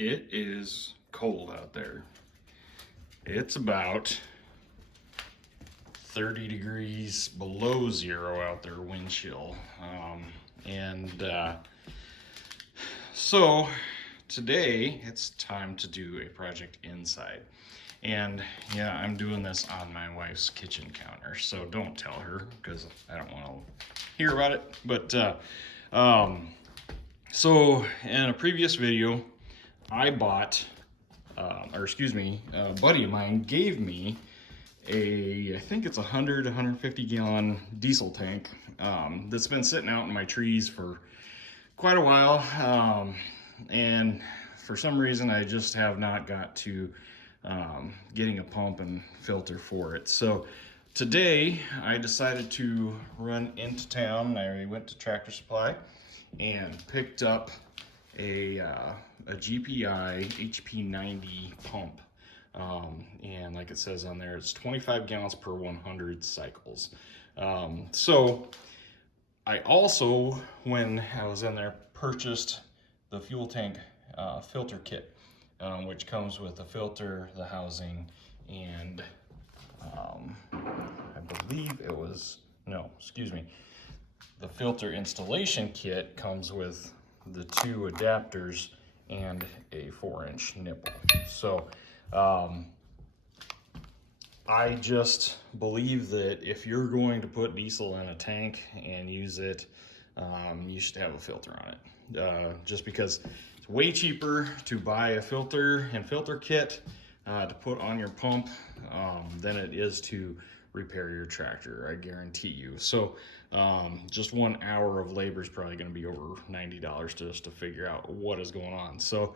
It is cold out there. It's about 30 degrees below zero out there, wind chill. So today it's time to do a project inside. And yeah, I'm doing this on my wife's kitchen counter, so don't tell her because I don't want to hear about it. But so in a previous video, I bought, a buddy of mine gave me I think it's 150 gallon diesel tank that's been sitting out in my trees for quite a while. And for some reason, I just have not got to getting a pump and filter for it. So today I decided to run into town. I went to Tractor Supply and picked up a GPI HP90 pump. And like it says on there, it's 25 gallons per 100 cycles. So I also, when I was in there, purchased the fuel tank filter kit, which comes with the filter, the housing, and I believe it was, the filter installation kit comes with the 2 adapters and a 4-inch nipple. So I just believe that if you're going to put diesel in a tank and use it, you should have a filter on it. Just because it's way cheaper to buy a filter and filter kit to put on your pump than it is to repair your tractor, I guarantee you. So just 1 hour of labor is probably going to be over $90 just to figure out what is going on. So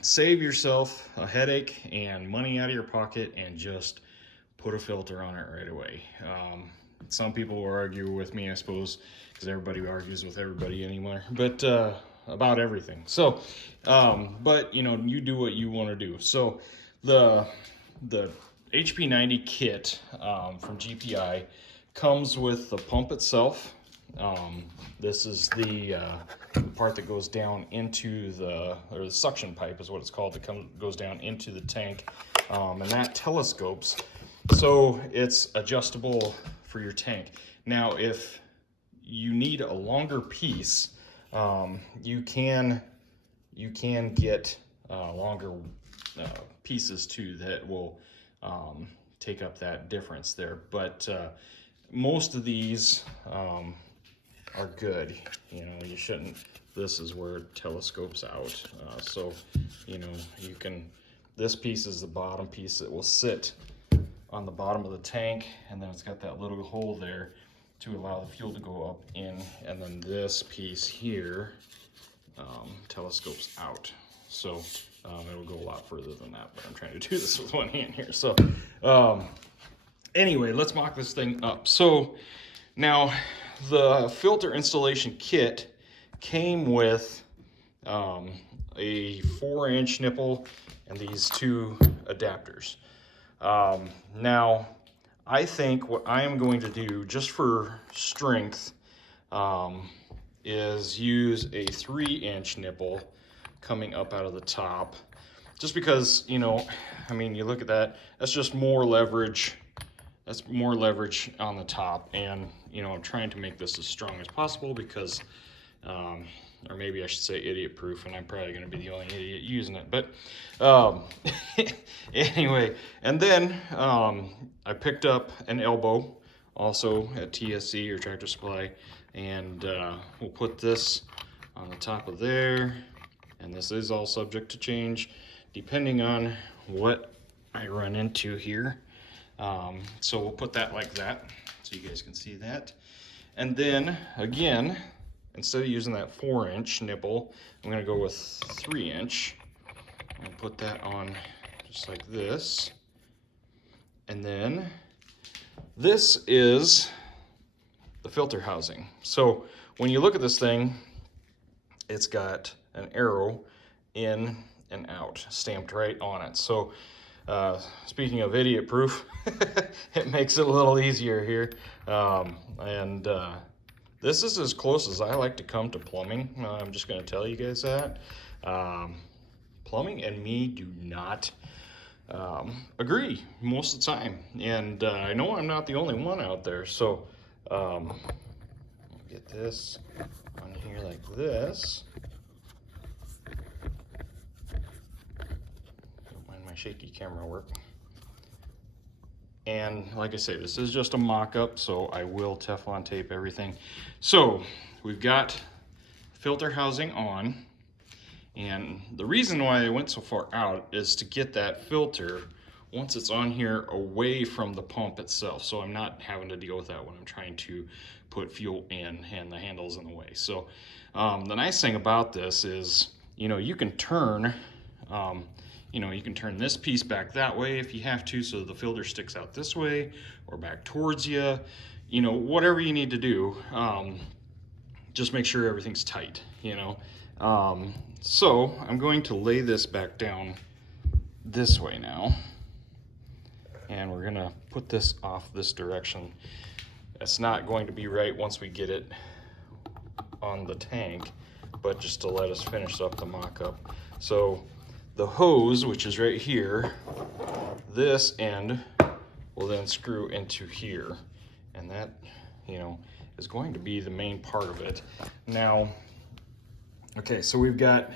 save yourself a headache and money out of your pocket and just put a filter on it right away. Some people will argue with me, I suppose, because everybody argues with everybody anymore, but about everything. So, but you do what you want to do. So the HP90 kit from GPI comes with the pump itself. This is the part that goes down into the suction pipe is what it's called, that goes down into the tank, and that telescopes, so it's adjustable for your tank. Now, if you need a longer piece, you can get longer pieces too that will take up that difference there. But most of these are good. You shouldn't. This is where it telescopes out. So you can. This piece is the bottom piece that will sit on the bottom of the tank, and then it's got that little hole there to allow the fuel to go up in, and then this piece here telescopes out. So it'll go a lot further than that, but I'm trying to do this with one hand here. So anyway, let's mock this thing up. So now the filter installation kit came with a 4-inch nipple and these 2 adapters. Now, I think what I am going to do, just for strength, is use a 3-inch nipple coming up out of the top. Just because, you look at that, that's just more leverage. That's more leverage on the top. And, I'm trying to make this as strong as possible because, or maybe I should say idiot proof, and I'm probably going to be the only idiot using it. But anyway, and then I picked up an elbow also at TSC or Tractor Supply, and we'll put this on the top of there. And this is all subject to change depending on what I run into here. So we'll put that like that so you guys can see that. And then again, instead of using that 4-inch nipple, I'm going to go with 3-inch and put that on just like this. And then this is the filter housing. So when you look at this thing, it's got an arrow in and out stamped right on it. So speaking of idiot proof, it makes it a little easier here. This is as close as I like to come to plumbing. I'm just going to tell you guys that. plumbing and me do not agree most of the time. And I know I'm not the only one out there. So get this on here like this. Don't mind my shaky camera work. And like I say, this is just a mock-up, so I will Teflon tape everything. So we've got filter housing on, and the reason why I went so far out is to get that filter, once it's on here, away from the pump itself, so I'm not having to deal with that when I'm trying to put fuel in and the handle's in the way. So the nice thing about this is, you can turn you can turn this piece back that way if you have to, so the filter sticks out this way or back towards you. Whatever you need to do, just make sure everything's tight, So I'm going to lay this back down this way now, and we're gonna put this off this direction. It's not going to be right once we get it on the tank, but just to let us finish up the mock-up. So the hose, which is right here, this end will then screw into here, and that, is going to be the main part of it. Now, okay, so we've got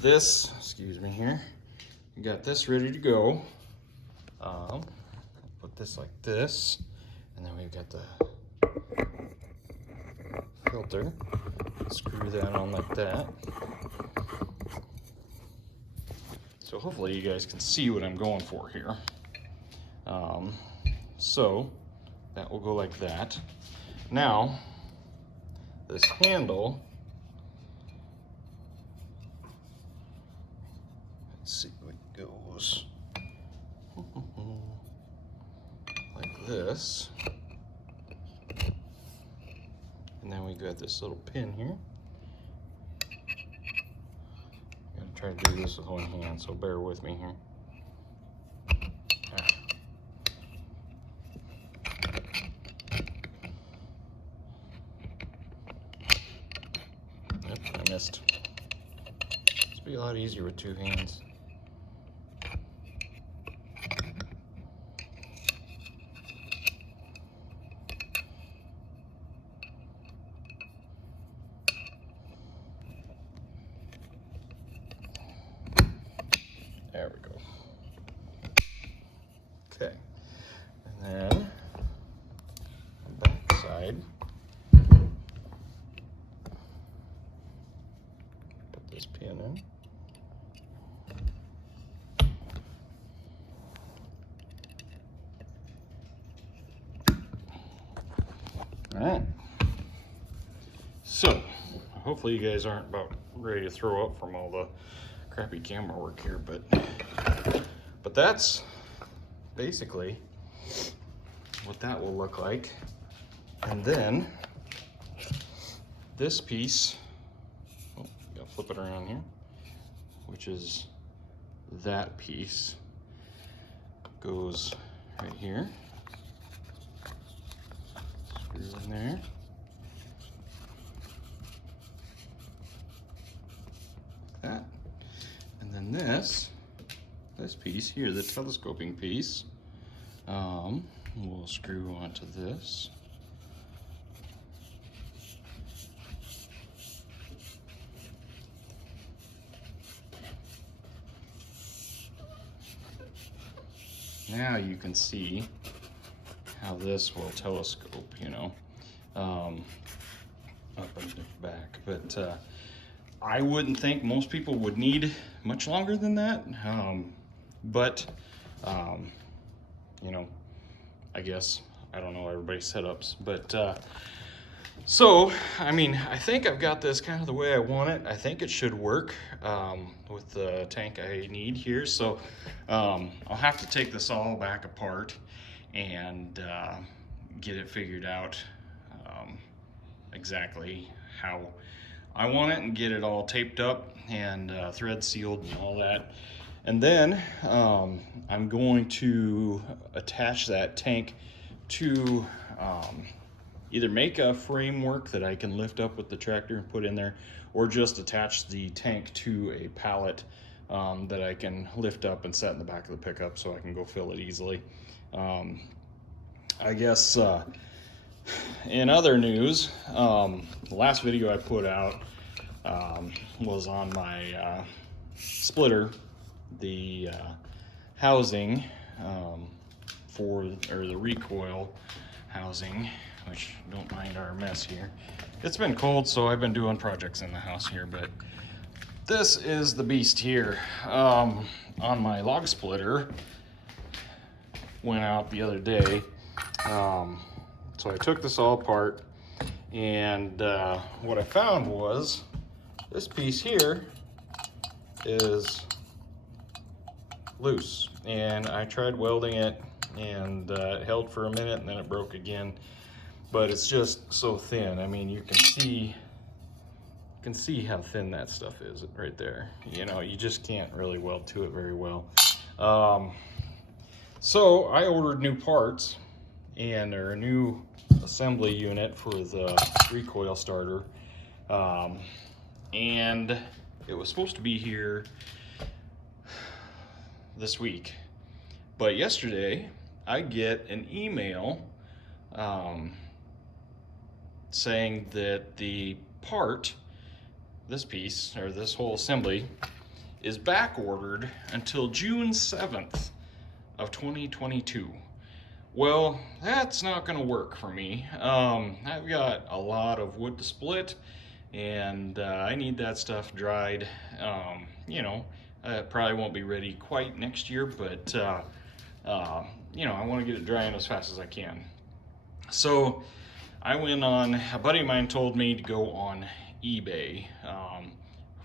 this, excuse me here, we got this ready to go. Put this like this, and then we've got the filter. Screw that on like that. So hopefully you guys can see what I'm going for here. So that will go like that. Now, this handle, let's see what it goes. Like this. And then we got this little pin here. Try to do this with one hand, so bear with me here. Yep, I missed. This would be a lot easier with two hands. There we go. Okay, and then the back side. Put this pin in. All right. So, hopefully you guys aren't about ready to throw up from all the crappy camera work here, but that's basically what that will look like. And then this piece, gotta flip it around here, which is that piece, goes right here, screw in there, like that. And then this piece here, the telescoping piece, we'll screw onto this. Now you can see how this will telescope, up and back. But I wouldn't think most people would need much longer than that. I guess, I don't know everybody's setups, but so, I think I've got this kind of the way I want it. I think it should work with the tank I need here. So I'll have to take this all back apart and get it figured out exactly how I want it, and get it all taped up and thread sealed and all that. And then I'm going to attach that tank to either make a framework that I can lift up with the tractor and put in there, or just attach the tank to a pallet that I can lift up and set in the back of the pickup so I can go fill it easily. I guess in other news, the last video I put out was on my splitter, the housing or the recoil housing, which don't mind our mess here. It's been cold, so I've been doing projects in the house here, but this is the beast here. On my log splitter, went out the other day. So I took this all apart, and what I found was this piece here is loose, and I tried welding it, and it held for a minute and then it broke again, but it's just so thin. I mean, you can see how thin that stuff is right there. You know, you just can't really weld to it very well. So I ordered new parts or a new assembly unit for the recoil starter, and it was supposed to be here this week, but yesterday I get an email saying that the part, this piece or this whole assembly, is back ordered until June 7th of 2022. Well, that's not gonna work for me. I've got a lot of wood to split, and I need that stuff dried. You know, it probably won't be ready quite next year, but you know, I want to get it drying as fast as I can. So I went on, a buddy of mine told me to go on eBay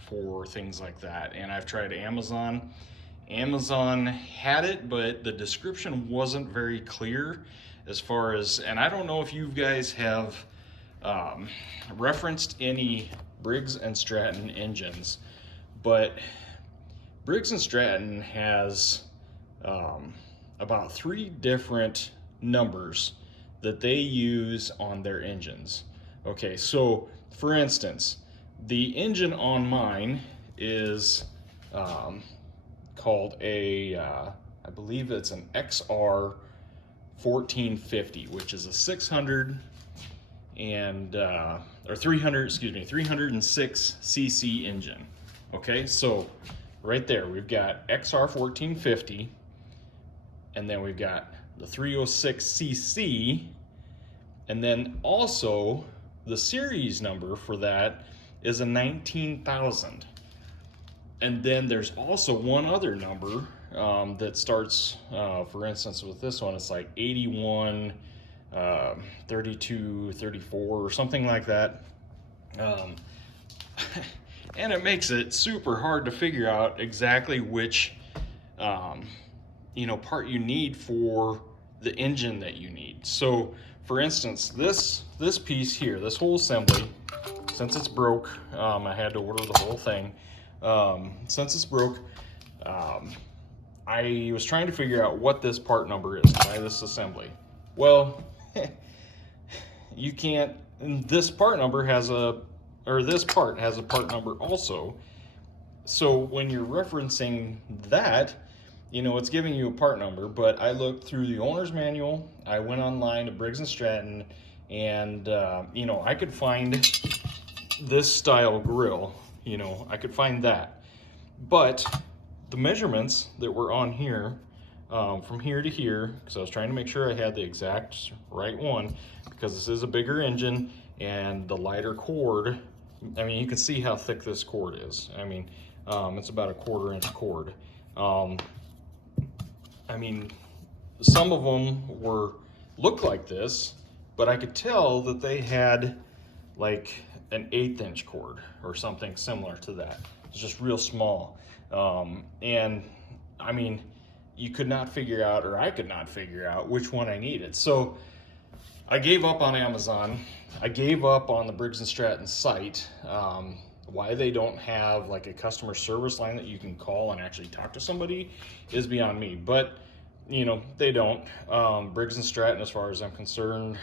for things like that, and I've tried Amazon. Amazon had it, but the description wasn't very clear as far as, and I don't know if you guys have referenced any Briggs & Stratton engines, but Briggs & Stratton has about 3 different numbers that they use on their engines. Okay, so for instance, the engine on mine is called a, I believe it's an XR 1450, which is a 600 and, or 300, excuse me, 306 cc engine. Okay, so right there, we've got XR 1450, and then we've got the 306 cc, and then also the series number for that is a 19,000. And then there's also one other number that starts, for instance, with this one, it's like 81, 32, 34, or something like that. And it makes it super hard to figure out exactly which, you know, part you need for the engine that you need. So, for instance, this piece here, this whole assembly, since it's broke, I had to order the whole thing. Since it's broke, I was trying to figure out what this part number is to buy this assembly. Well, you can't, this part number has this part has a part number also. So when you're referencing that, you know, it's giving you a part number, but I looked through the owner's manual, I went online to Briggs & Stratton, and, you know, I could find this style grill, you know, I could find that. But the measurements that were on here, from here to here, because I was trying to make sure I had the exact right one, because this is a bigger engine and the lighter cord, I mean, you can see how thick this cord is. I mean, it's about a 1/4 inch cord. I mean, some of them looked like this, but I could tell that they had like an 1/8 inch cord or something similar to that. It's just real small. And I mean, you could not figure out, or I could not figure out which one I needed. So I gave up on Amazon. I gave up on the Briggs & Stratton site. Why they don't have like a customer service line that you can call and actually talk to somebody is beyond me. But you know, they don't. Briggs and Stratton, as far as I'm concerned,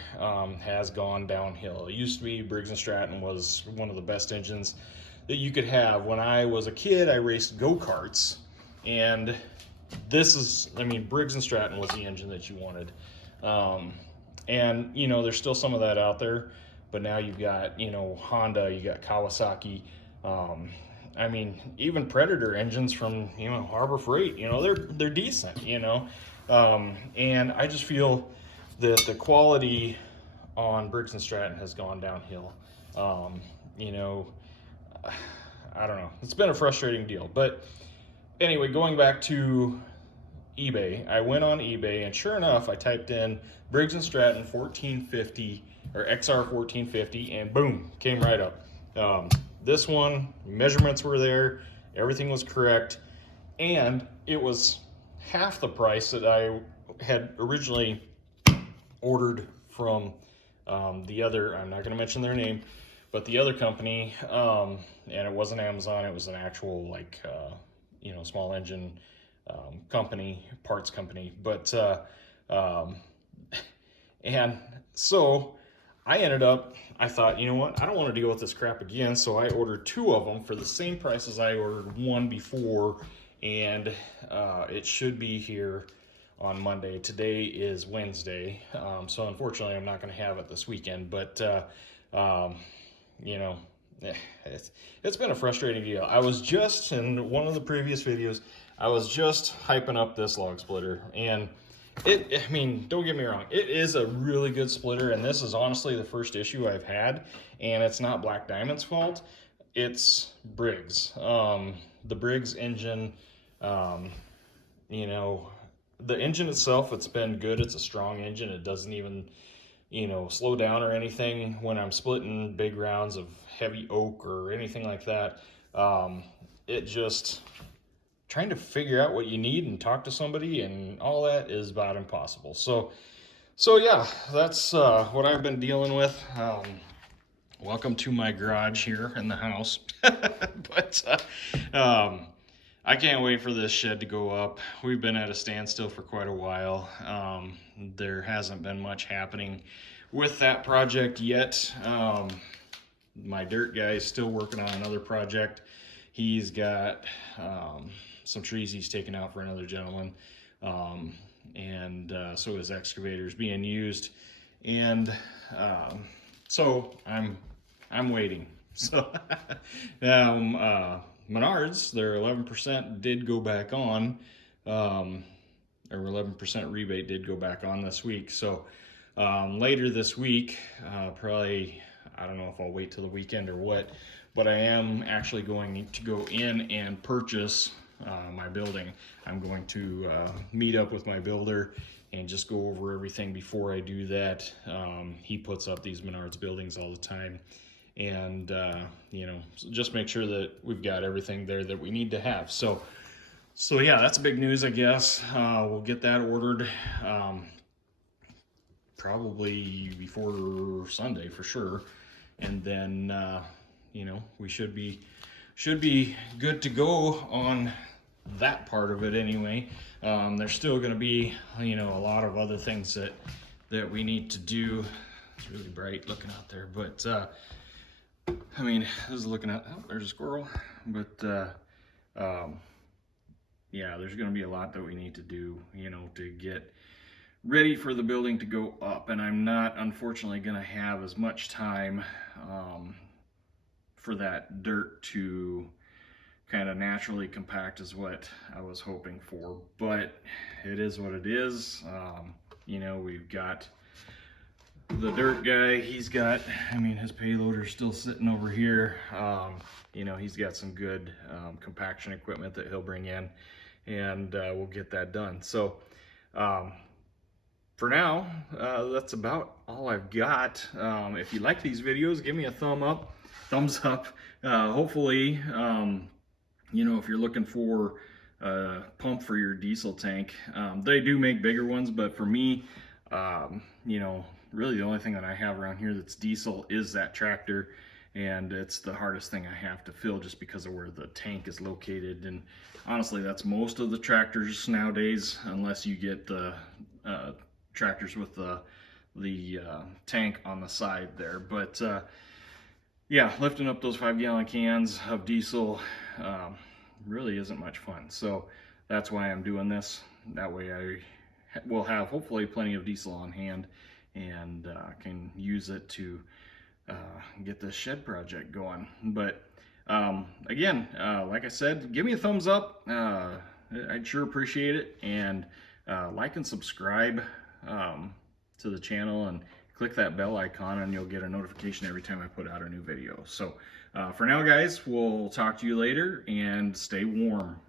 has gone downhill. It used to be Briggs and Stratton was one of the best engines that you could have. When I was a kid, I raced go-karts, and this is, I mean, Briggs and Stratton was the engine that you wanted. Um, and, you know, there's still some of that out there, but now you've got, you know, Honda, you got Kawasaki. Um, I mean, even Predator engines from, you know, Harbor Freight, you know, they're decent, you know. And I just feel that the quality on Briggs and Stratton has gone downhill. You know, I don't know. It's been a frustrating deal. But anyway, going back to eBay, I went on eBay, and sure enough, I typed in Briggs and Stratton 1450 or XR 1450, and boom, came right up. This one, measurements were there, everything was correct, and it was half the price that I had originally ordered from the other, I'm not going to mention their name, but the other company, and it wasn't Amazon, it was an actual, like, you know, small engine company, parts company. But, and so I ended up, I thought, you know what, I don't want to deal with this crap again, so I ordered 2 of them for the same price as I ordered one before, and it should be here on Monday. Today is Wednesday, so unfortunately I'm not going to have it this weekend, but you know, it's been a frustrating deal. I was just, in one of the previous videos, I was just hyping up this log splitter, and I mean, don't get me wrong, it is a really good splitter, and this is honestly the first issue I've had, and it's not Black Diamond's fault, it's Briggs. The Briggs engine, you know, the engine itself, it's been good. It's a strong engine. It doesn't even, you know, slow down or anything when I'm splitting big rounds of heavy oak or anything like that. It just, trying to figure out what you need and talk to somebody and all that is about impossible. So yeah, that's what I've been dealing with. Welcome to my garage here in the house. But I can't wait for this shed to go up. We've been at a standstill for quite a while. There hasn't been much happening with that project yet. My dirt guy is still working on another project. He's got some trees he's taken out for another gentleman. So his excavator's being used. And so I'm waiting. So Menards, their 11% did go back on, or 11% rebate did go back on this week. So later this week, probably, I don't know if I'll wait till the weekend or what, but I am actually going to go in and purchase my building. I'm going to meet up with my builder and just go over everything before I do that. He puts up these Menards buildings all the time. And, you know, just make sure that we've got everything there that we need to have. So yeah, that's big news, I guess. We'll get that ordered probably before Sunday for sure. And then, you know, we should be good to go on that part of it anyway. There's still going to be, you know, a lot of other things that we need to do. It's really bright looking out there, but I mean, this is looking at, oh, there's a squirrel, but yeah, there's going to be a lot that we need to do, you know, to get ready for the building to go up. And I'm not, unfortunately, going to have as much time for that dirt to kind of naturally compact as what I was hoping for, but it is what it is. You know, we've got the dirt guy, he's got, I mean, his payloader's still sitting over here. You know, he's got some good compaction equipment that he'll bring in, and we'll get that done. So for now, that's about all I've got. If you like these videos, give me a thumbs up. Hopefully, you know, if you're looking for a pump for your diesel tank, they do make bigger ones, but for me, you know, really the only thing that I have around here that's diesel is that tractor. and it's the hardest thing I have to fill just because of where the tank is located. And honestly, that's most of the tractors nowadays, unless you get the tractors with the tank on the side there. But yeah, lifting up those 5-gallon cans of diesel really isn't much fun. So that's why I'm doing this. That way I will have hopefully plenty of diesel on hand, and can use it to get this shed project going. But again, like I said, give me a thumbs up. I'd sure appreciate it. And like and subscribe to the channel, and click that bell icon, and you'll get a notification every time I put out a new video. So for now, guys, we'll talk to you later, and stay warm.